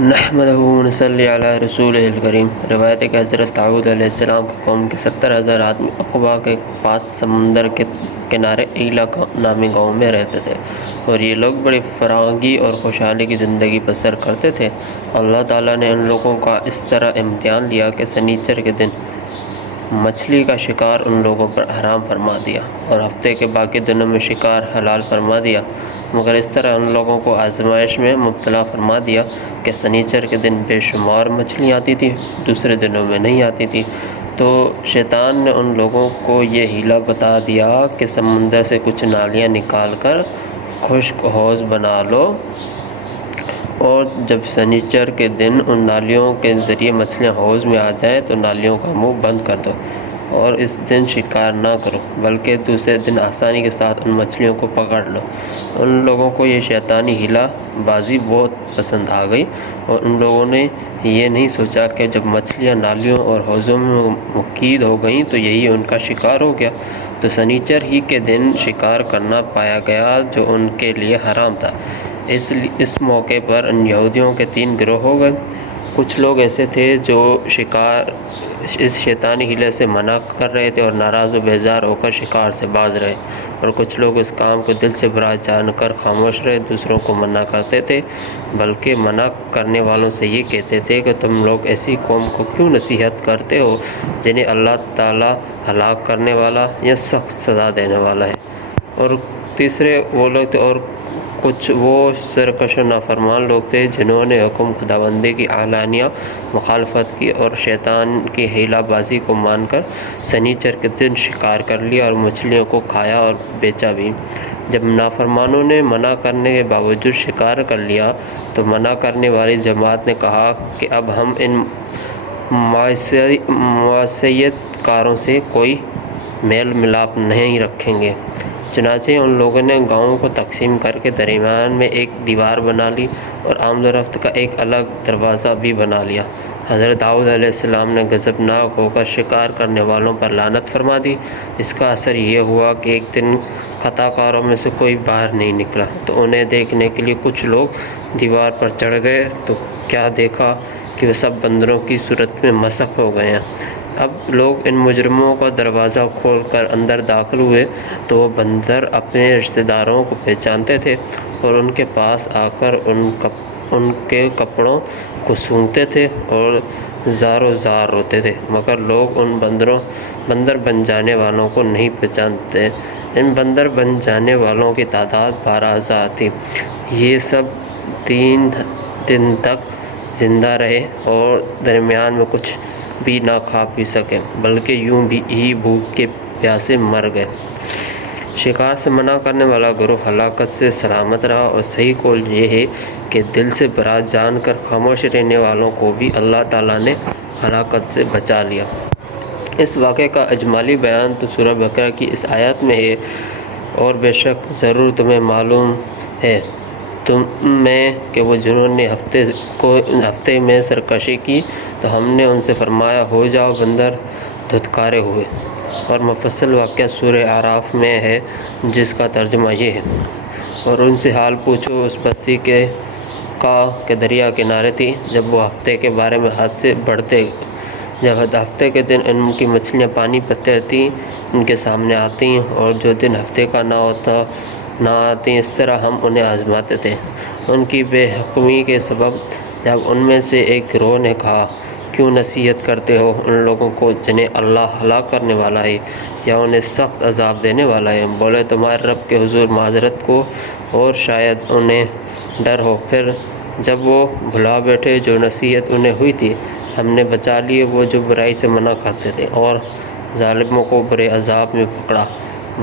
نحمدہ و نصلی علی رسول الکریم۔ روایت ہے کہ حضرت داؤد علیہ السلام کی قوم کے 70,000 آدمی عقبہ کے پاس سمندر کے کنارے ایلا نامی گاؤں میں رہتے تھے، اور یہ لوگ بڑی فراغی اور خوشحالی کی زندگی بسر کرتے تھے۔ اللہ تعالیٰ نے ان لوگوں کا اس طرح امتحان لیا کہ سنیچر کے دن مچھلی کا شکار ان لوگوں پر حرام فرما دیا، اور ہفتے کے باقی دنوں میں شکار حلال فرما دیا، مگر اس طرح ان لوگوں کو آزمائش میں مبتلا فرما دیا کہ سنیچر کے دن بے شمار مچھلیاں آتی تھیں، دوسرے دنوں میں نہیں آتی تھیں۔ تو شیطان نے ان لوگوں کو یہ ہیلا بتا دیا کہ سمندر سے کچھ نالیاں نکال کر خشک حوض بنا لو، اور جب سنیچر کے دن ان نالیوں کے ذریعے مچھلیاں حوض میں آ جائیں تو نالیوں کا منہ بند کر دو، اور اس دن شکار نہ کرو بلکہ دوسرے دن آسانی کے ساتھ ان مچھلیوں کو پکڑ لو۔ ان لوگوں کو یہ شیطانی ہیلا بازی بہت پسند آ گئی، اور ان لوگوں نے یہ نہیں سوچا کہ جب مچھلیاں نالیوں اور حوضوں میں مقید ہو گئیں تو یہی ان کا شکار ہو گیا۔ تو سنیچر ہی کے دن شکار کرنا پایا گیا جو ان کے لیے حرام تھا۔ اس موقع پر ان یہودیوں کے 3 گروہ ہو گئے۔ کچھ لوگ ایسے تھے جو شکار اس شیطانی ہیلے سے منع کر رہے تھے اور ناراض و بیزار ہو کر شکار سے باز رہے، اور کچھ لوگ اس کام کو دل سے برا جان کر خاموش رہے، دوسروں کو منع کرتے تھے، بلکہ منع کرنے والوں سے یہ کہتے تھے کہ تم لوگ ایسی قوم کو کیوں نصیحت کرتے ہو جنہیں اللہ تعالیٰ ہلاک کرنے والا یا سخت سزا دینے والا ہے۔ اور تیسرے وہ لوگ تھے، اور کچھ وہ سرکش و نافرمان لوگ تھے جنہوں نے حکم خداوندی کی اعلانیہ مخالفت کی اور شیطان کی ہیلا بازی کو مان کر سنیچر کے دن شکار کر لیا اور مچھلیوں کو کھایا اور بیچا بھی۔ جب نافرمانوں نے منع کرنے کے باوجود شکار کر لیا تو منع کرنے والی جماعت نے کہا کہ اب ہم ان معصیت کاروں سے کوئی میل ملاپ نہیں رکھیں گے۔ چنانچہ ان لوگوں نے گاؤں کو تقسیم کر کے درمیان میں ایک دیوار بنا لی اور آمد و رفت کا ایک الگ دروازہ بھی بنا لیا۔ حضرت داؤد علیہ السلام نے غضبناک ہو کر شکار کرنے والوں پر لعنت فرما دی۔ اس کا اثر یہ ہوا کہ ایک دن خطا کاروں میں سے کوئی باہر نہیں نکلا، تو انہیں دیکھنے کے لیے کچھ لوگ دیوار پر چڑھ گئے تو کیا دیکھا کہ وہ سب بندروں کی صورت میں مسخ ہو گئے ہیں۔ اب لوگ ان مجرموں کا دروازہ کھول کر اندر داخل ہوئے تو وہ بندر اپنے رشتہ داروں کو پہچانتے تھے اور ان کے پاس آ کر ان کے کپڑوں کو سونگھتے تھے اور زار و زار روتے تھے، مگر لوگ ان بندر بن جانے والوں کو نہیں پہچانتے۔ ان بندر بن جانے والوں کی تعداد 12,000 تھی۔ یہ سب 3 دن تک زندہ رہے اور درمیان میں کچھ بھی نہ کھا پی سکے، بلکہ یوں بھی ہی بھوک کے پیاسے مر گئے۔ شکار سے منع کرنے والا گروہ ہلاکت سے سلامت رہا، اور صحیح قول یہ ہے کہ دل سے برات جان کر خاموش رہنے والوں کو بھی اللہ تعالیٰ نے ہلاکت سے بچا لیا۔ اس واقعے کا اجمالی بیان تو سورہ بقرہ کی اس آیت میں ہے، اور بے شک ضرور تمہیں معلوم ہے تم میں کہ وہ جنہوں نے ہفتے میں سرکشی کی تو ہم نے ان سے فرمایا ہو جاؤ بندر، دھتکارے ہوئے۔ اور مفصل واقعہ سورہ اعراف میں ہے جس کا ترجمہ یہ ہے، اور ان سے حال پوچھو اس بستی کا کہ دریا کنارے تھی، جب وہ ہفتے کے بارے میں حد سے بڑھتے، جب ہفتے کے دن ان کی مچھلیاں پانی پر تیرتی ان کے سامنے آتی اور جو دن ہفتے کا نہ آتی، اس طرح ہم انہیں آزماتے تھے۔ ان کی بے حکمی کے سبب جب ان میں سے ایک گروہ نے کہا کیوں نصیحت کرتے ہو ان لوگوں کو جنہیں اللہ ہلاک کرنے والا ہے یا انہیں سخت عذاب دینے والا ہے، بولے تمہارے رب کے حضور معذرت کو اور شاید انہیں ڈر ہو۔ پھر جب وہ بھلا بیٹھے جو نصیحت انہیں ہوئی تھی، ہم نے بچا لیے وہ جو برائی سے منع کرتے تھے، اور ظالموں کو برے عذاب میں پکڑا۔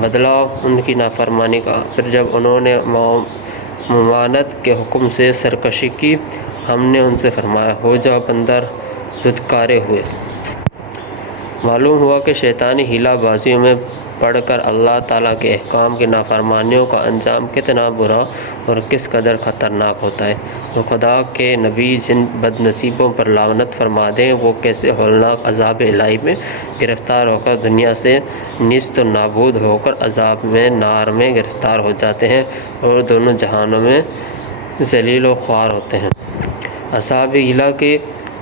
بدلاؤ ان کی نافرمانی کا۔ پھر جب انہوں نے ممانعت کے حکم سے سرکشی کی، ہم نے ان سے فرمایا ہو جاؤ بندر، دھتکارے ہوئے۔ معلوم ہوا کہ شیطانی ہیلا بازیوں میں پڑھ کر اللہ تعالیٰ کے احکام کی نافرمانیوں کا انجام کتنا برا اور کس قدر خطرناک ہوتا ہے۔ تو خدا کے نبی جن بد نصیبوں پر لعنت فرما دیں وہ کیسے ہولناک عذاب الہی میں گرفتار ہو کر دنیا سے نیست و نابود ہو کر عذاب میں نار میں گرفتار ہو جاتے ہیں اور دونوں جہانوں میں ذلیل و خوار ہوتے ہیں۔ اصحاب ہیلا کے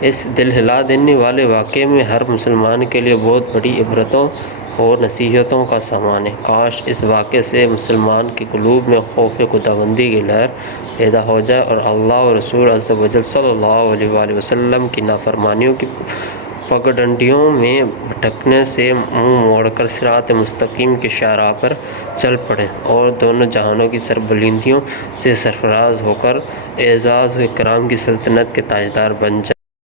اس دل ہلا دینے والے واقعے میں ہر مسلمان کے لیے بہت بڑی عبرتوں اور نصیحتوں کا سامان ہے۔ کاش اس واقعے سے مسلمان کے قلوب میں خوف خداوندی کی لہر پیدا ہو جائے اور اللہ اور رسول عز و جل صلی اللہ علیہ وآلہ وسلم کی نافرمانیوں کی پگڈنڈیوں میں بھٹکنے سے منہ موڑ کر صراط مستقیم کے شاہراہ پر چل پڑیں اور دونوں جہانوں کی سربلندیوں سے سرفراز ہو کر اعزاز و اکرام کی سلطنت کے تاجدار بن جائیں۔